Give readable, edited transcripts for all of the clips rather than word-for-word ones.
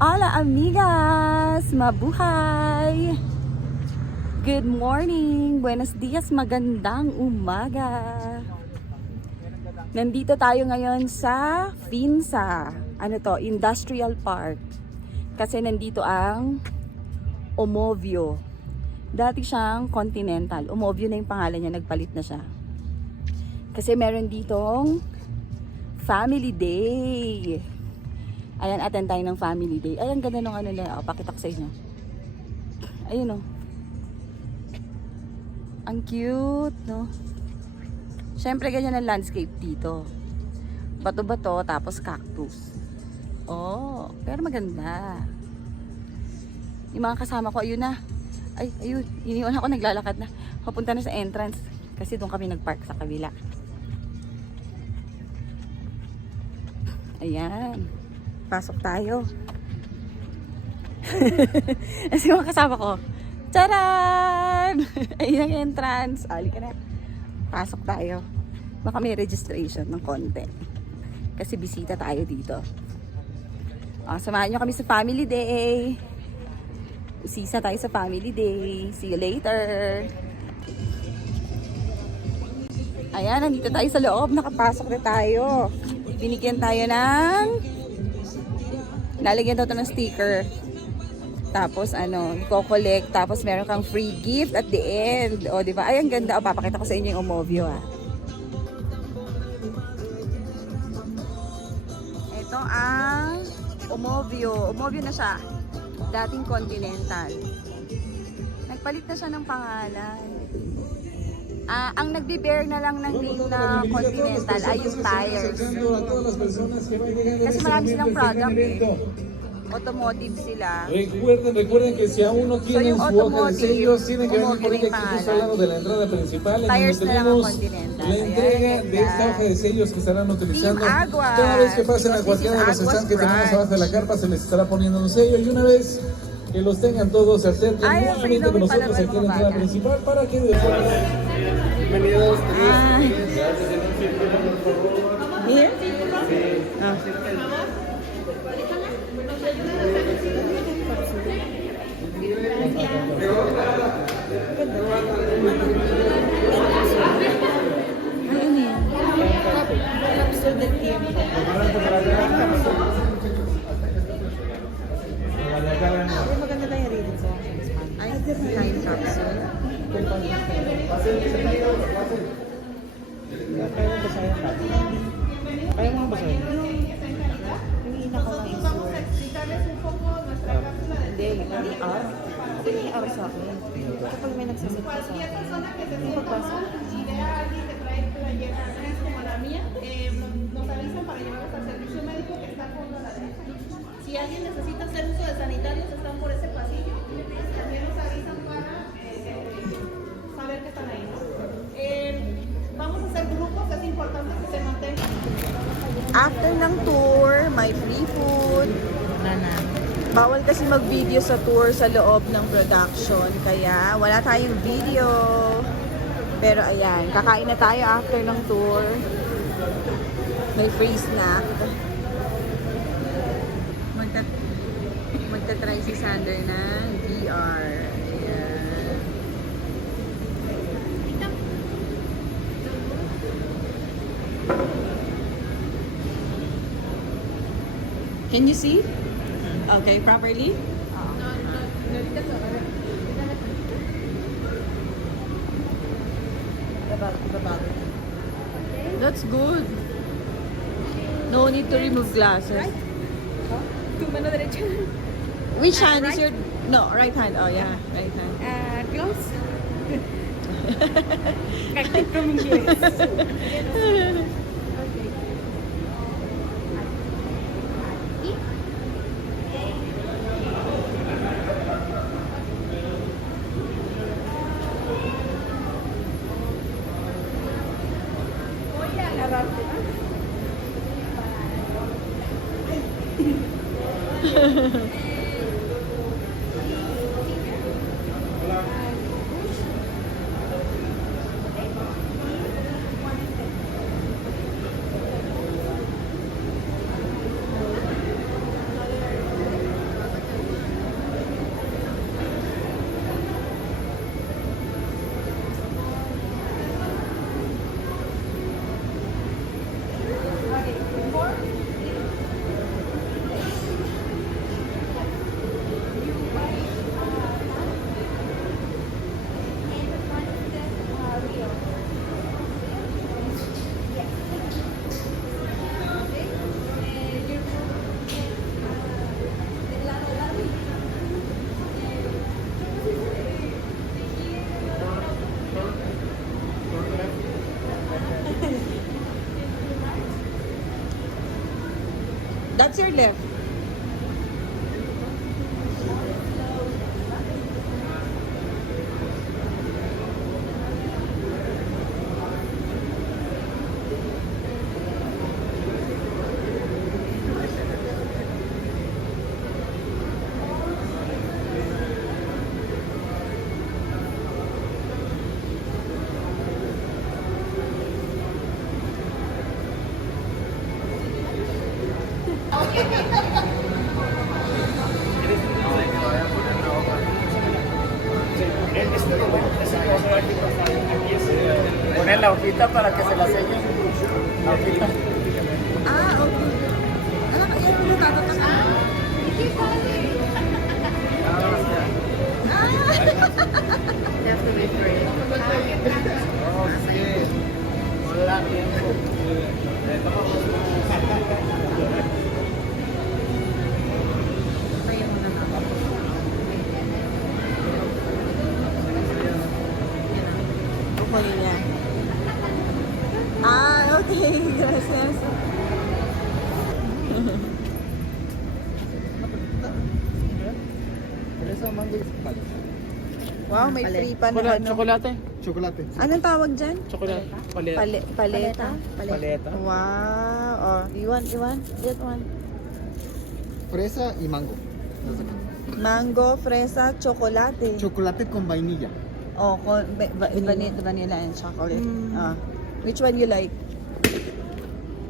Hola amigas! Mabuhay! Good morning! Buenos dias! Magandang umaga! Nandito tayo ngayon sa Finsa. Ano to? Industrial Park. Kasi nandito ang Omovio. Dati siyang Continental. Omovio na yung pangalan niya. Nagpalit na siya. Kasi meron ditong Family Day. Ayan, attend tayo ng Family Day. Ayan, ganda nung ano na. Pakita ko sa inyo. Ayun, oh. Ang cute, no? Siyempre, ganyan ang landscape dito. Bato-bato, tapos cactus. Oh, pero maganda. Yung mga kasama ko, ayun na. Ay, ayun. Iniwan ako, naglalakad na. Papunta na sa entrance. Kasi doon kami nagpark sa kabila. Ayan. Pasok tayo. Kasi mga kasama ko. Charan! Ayun ang entrance. Ali ka na. Pasok tayo. Baka may registration ng konti. Kasi bisita tayo dito. Samahan nyo kami sa Family Day. Usisa tayo sa Family Day. See you later. Ayan, nandito tayo sa loob. Nakapasok na tayo. Binigyan tayo ng lalagyan daw ito ng sticker. Tapos ano, i-collect. Tapos meron kang free gift at the end. O, diba? Ay, ang ganda. O, papakita ko sa inyo yung Omovio, ah. Ito ang Omovio. Omovio na siya. Dating Continental. Nagpalit na siya ng pangalan. Ang nagbe-bear na lang ng name na Continental ay yung tires. Kasi marami silang product eh. Automotive sila. Recuerden que si aún no tienen su hoja de sellos, tienen que venir por aquí, que está al lado de la entrada principal, en donde tenemos la entrega de esta hoja de sellos que estarán utilizando. Cada vez que pasen a cualquiera de los stands que tenemos abajo de la carpa, se les estará poniendo un sello, y una vez que los tengan todos, se acerquen nuevamente con nosotros aquí en la entrada principal para que bienvenidos. Here? Ah. Ayun yan. Capsule del tiempo. Ay, maganda tayo reading ko. Ay, time capsule. Kaya mo basahin? Yung ina ko lang is hindi, hindi R. Hindi may R sa akin. Kapag may nagsasit ka sa akin, hindi pagpasa. Si alguien necesita hacer uso de sanitarios, están por ese pasillo. También nos avisan para saber que están ahí, ¿no? Vamos a hacer grupos, es importante que se mantengan. After ng tour, may free food. Bawal kasi mag-video sa tour sa loob ng production. Kaya wala tayong video. Pero ayan, kakain na tayo after ng tour. May free snack. Magta-try si Sander ng VR. Ayan. Can you see? Okay, properly? That's good. No need to remove glasses. Tu mano derecha. Which hand is your... No, right hand. Oh, yeah. Right hand. Close. Cactic from English. That's your left. Ponen la hojita para que se la sellen. La hojita. Ah, okay. Alam ko, yan mo tatatak. Okay. Wala tiempo. Kukunin niya. Ah, okay. Gracias. Wow, may free pa na ano. Chocolate. Chocolate. Anong tawag dyan? Chocolate. Paleta? Paleta. Wow. Oh, you want? Get one. Fresa y mango. Mango, fresa, chocolate. Chocolate con vainilla. Oh, vanilla and chocolate. Ah. Which one you like?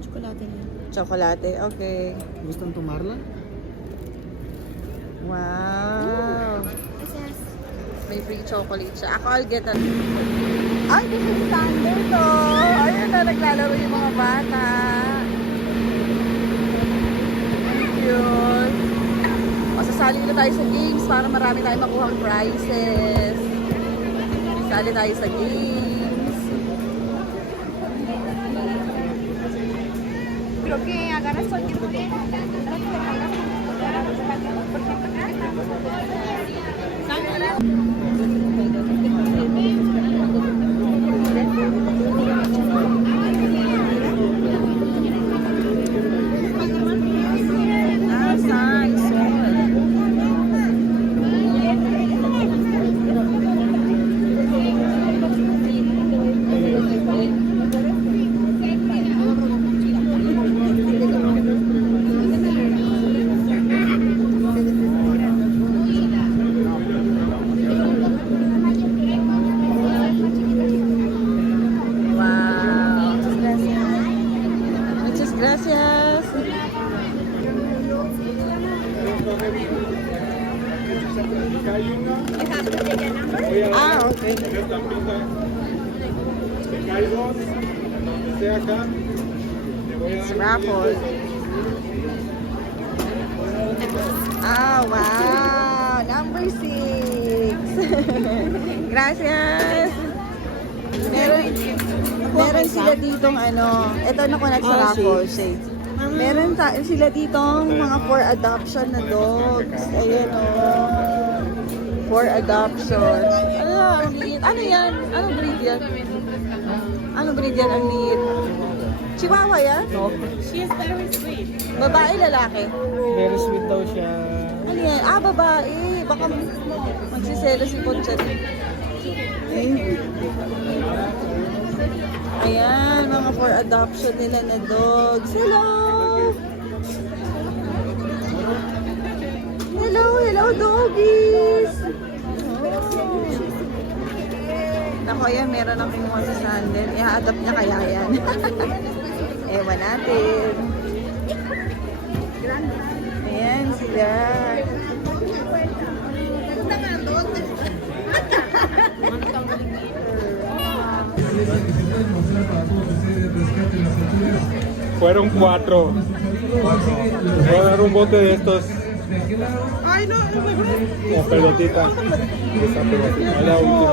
Chocolate na. Chocolate, okay. ¿Gustan tomarla? Wow. May free chocolate siya. Ako, I'll get a... Ay, this is standard to. Ayun na, naglalaro yung mga bata. Cute. O, sasali na tayo sa games para marami tayong makuhang prizes. Sali tayo sa games. Creo que agarras cualquier moneda. Ah, nice. Wow. Muchas gracias. Ah, okay. It's raffle. Ah, wow. Number 6. Gracias. Meron sila ditong ano, ito na connect sa raffle shades. Meron sila ditong mga for adoption na dogs. Ayan o. For adoption. Ano, ang liit. Ano yan? Anong breed yan? Anong breed yan? Ang liit. Chihuahua yan? She is very sweet. Babae, lalaki? Very sweet daw siya. Ano yan? Ah, babae. Baka magsiselo si Ponchat. Ayan, mga for adoption nila na dogs. Hello! Hello, doggies! Ako yan, meron lang kinuha sa sandal. I-adopt niya kaya yan. Ewan natin. Ayan sila. Fueron 4. Voy a dar un bote de estos. Ay, no, es mejor. Como pelotita. Esa pelotita. Es la última.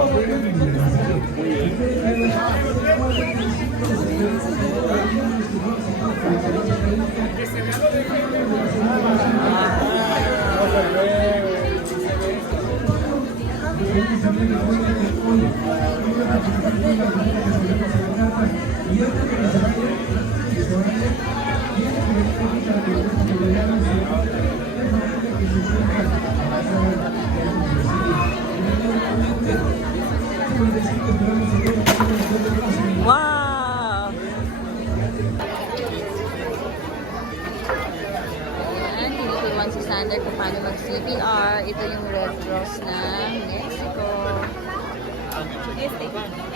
turuan si Sander kung paano mag-CPR. Ito yung Red Cross ng Mexico.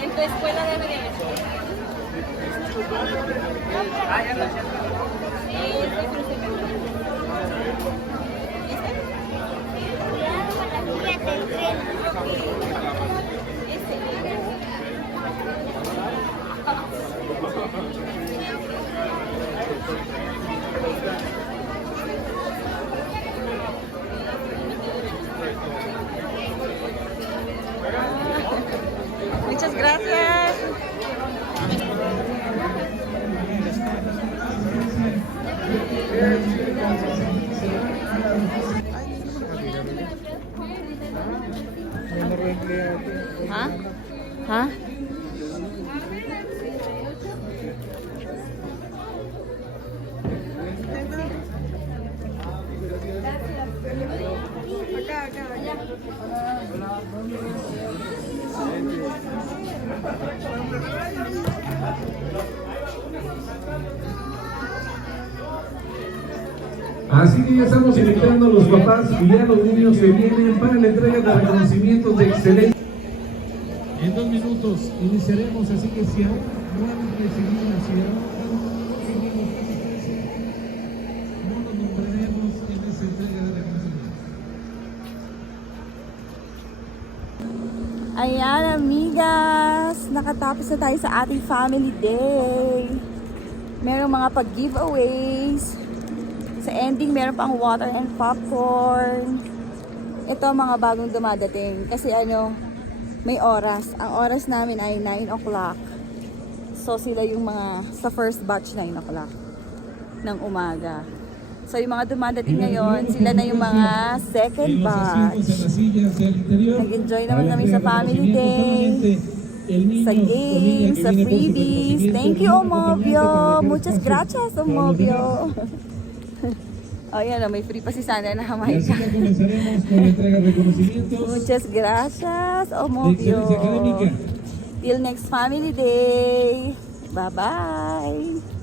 En tu escuela debe de haber. Muchas gracias. ¿Ah? ¿Ah? Así que ya estamos invitando a los papás y a los niños que vienen para la entrega de reconocimientos de excelencia. En 2 minutos iniciaremos, así que si aún no han recibido la ciudad, no nos nombraremos en esa entrega de reconocimientos. Ayan, amigas! Nakatapos na tayo sa ating family day. Merong mga pag-giveaways. Sa ending, meron pang water and popcorn. Ito mga bagong dumadating. Kasi may oras. Ang oras namin ay 9 o'clock. So sila yung mga sa first batch 9 o'clock ng umaga. So yung mga dumadating ngayon, sila na yung mga second batch. Nag-enjoy naman kami sa family day, sa games, sa freebies. Thank you, Omovio! Muchas gracias, Omovio! Oh, yan, may free pa si Sandra na Jamaica. Muchas gracias, Omovio! Till next family day! Bye-bye!